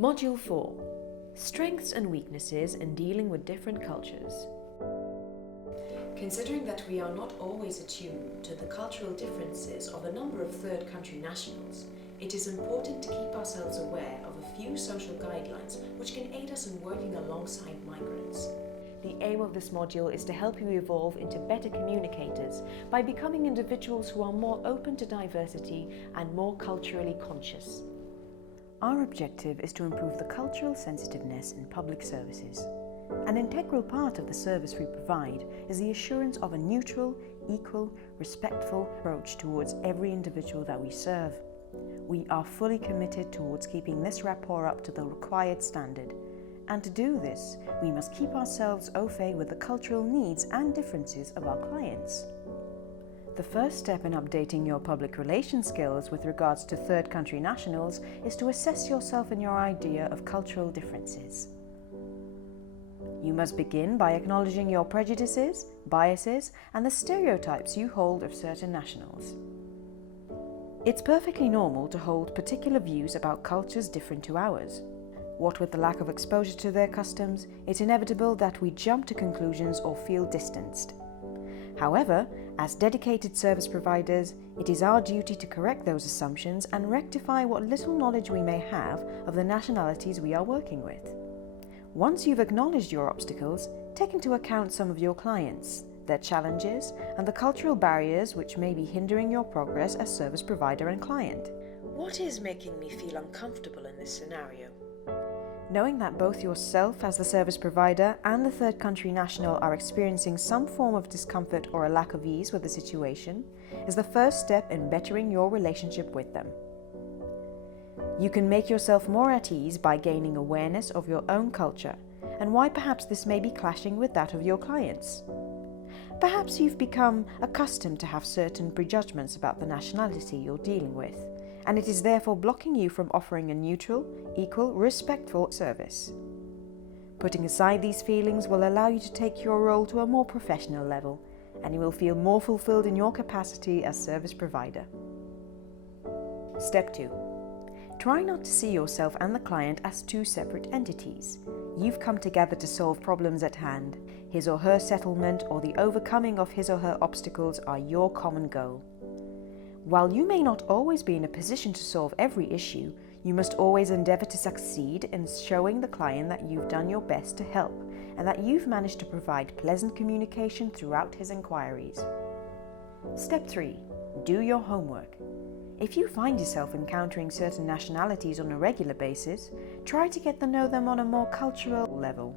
Module 4. Strengths and weaknesses in dealing with different cultures. Considering that we are not always attuned to the cultural differences of a number of third country nationals, it is important to keep ourselves aware of a few social guidelines which can aid us in working alongside migrants. The aim of this module is to help you evolve into better communicators by becoming individuals who are more open to diversity and more culturally conscious. Our objective is to improve the cultural sensitiveness in public services. An integral part of the service we provide is the assurance of a neutral, equal, respectful approach towards every individual that we serve. We are fully committed towards keeping this rapport up to the required standard. And to do this, we must keep ourselves au fait with the cultural needs and differences of our clients. The first step in updating your public relations skills with regards to third country nationals is to assess yourself and your idea of cultural differences. You must begin by acknowledging your prejudices, biases, and the stereotypes you hold of certain nationals. It's perfectly normal to hold particular views about cultures different to ours. What with the lack of exposure to their customs, it's inevitable that we jump to conclusions or feel distanced. However, as dedicated service providers, it is our duty to correct those assumptions and rectify what little knowledge we may have of the nationalities we are working with. Once you've acknowledged your obstacles, take into account some of your clients, their challenges, and the cultural barriers which may be hindering your progress as service provider and client. What is making me feel uncomfortable in this scenario? Knowing that both yourself as the service provider and the third country national are experiencing some form of discomfort or a lack of ease with the situation is the first step in bettering your relationship with them. You can make yourself more at ease by gaining awareness of your own culture and why perhaps this may be clashing with that of your clients. Perhaps you've become accustomed to have certain prejudgments about the nationality you're dealing with, and it is therefore blocking you from offering a neutral, equal, respectful service. Putting aside these feelings will allow you to take your role to a more professional level, and you will feel more fulfilled in your capacity as service provider. Step 2. Try not to see yourself and the client as two separate entities. You've come together to solve problems at hand. His or her settlement or the overcoming of his or her obstacles are your common goal. While you may not always be in a position to solve every issue, you must always endeavour to succeed in showing the client that you've done your best to help and that you've managed to provide pleasant communication throughout his inquiries. Step 3. Do your homework. If you find yourself encountering certain nationalities on a regular basis, try to get to know them on a more cultural level.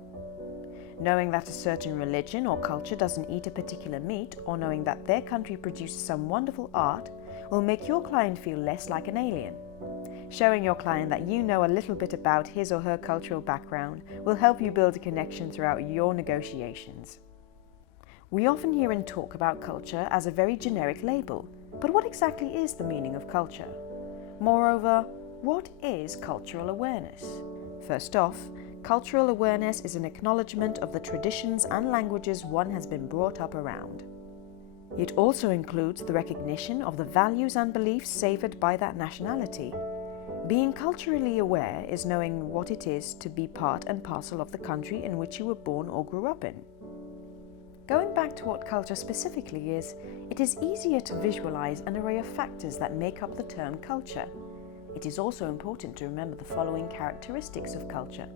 Knowing that a certain religion or culture doesn't eat a particular meat, or knowing that their country produces some wonderful art, will make your client feel less like an alien. Showing your client that you know a little bit about his or her cultural background will help you build a connection throughout your negotiations. We often hear and talk about culture as a very generic label, but what exactly is the meaning of culture? Moreover, what is cultural awareness? First off, cultural awareness is an acknowledgement of the traditions and languages one has been brought up around. It also includes the recognition of the values and beliefs savoured by that nationality. Being culturally aware is knowing what it is to be part and parcel of the country in which you were born or grew up in. Going back to what culture specifically is, it is easier to visualize an array of factors that make up the term culture. It is also important to remember the following characteristics of culture.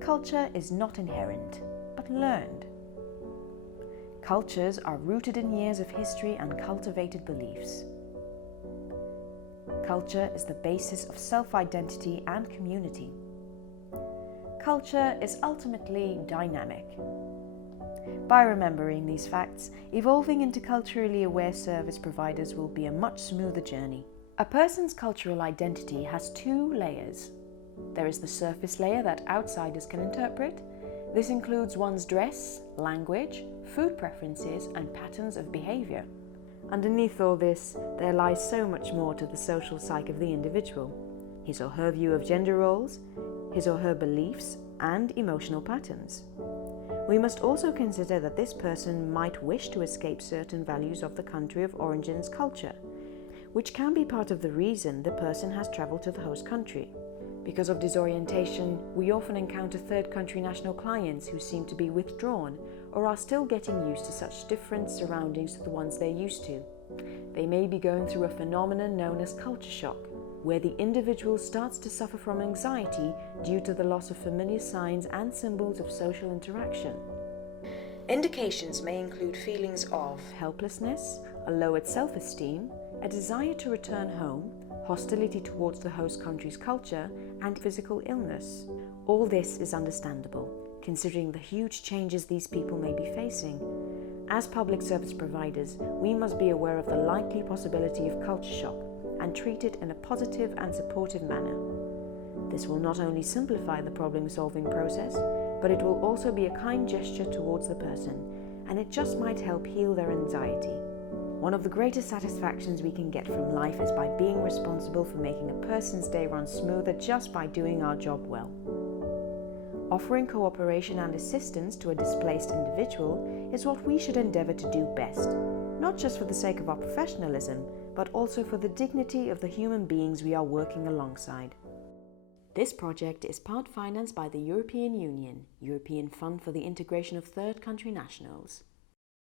Culture is not inherent, but learned. Cultures are rooted in years of history and cultivated beliefs. Culture is the basis of self-identity and community. Culture is ultimately dynamic. By remembering these facts, evolving into culturally aware service providers will be a much smoother journey. A person's cultural identity has two layers. There is the surface layer that outsiders can interpret. This includes one's dress, language, food preferences, and patterns of behaviour. Underneath all this, there lies so much more to the social psyche of the individual, his or her view of gender roles, his or her beliefs, and emotional patterns. We must also consider that this person might wish to escape certain values of the country of origin's culture, which can be part of the reason the person has travelled to the host country. Because of disorientation, we often encounter third country national clients who seem to be withdrawn or are still getting used to such different surroundings to the ones they're used to. They may be going through a phenomenon known as culture shock, where the individual starts to suffer from anxiety due to the loss of familiar signs and symbols of social interaction. Indications may include feelings of helplessness, a lowered self-esteem, a desire to return home, hostility towards the host country's culture, and physical illness. All this is understandable, considering the huge changes these people may be facing. As public service providers, we must be aware of the likely possibility of culture shock and treat it in a positive and supportive manner. This will not only simplify the problem-solving process, but it will also be a kind gesture towards the person, and it just might help heal their anxiety. One of the greatest satisfactions we can get from life is by being responsible for making a person's day run smoother just by doing our job well. Offering cooperation and assistance to a displaced individual is what we should endeavour to do best, not just for the sake of our professionalism, but also for the dignity of the human beings we are working alongside. This project is part financed by the European Union, European Fund for the Integration of Third Country Nationals.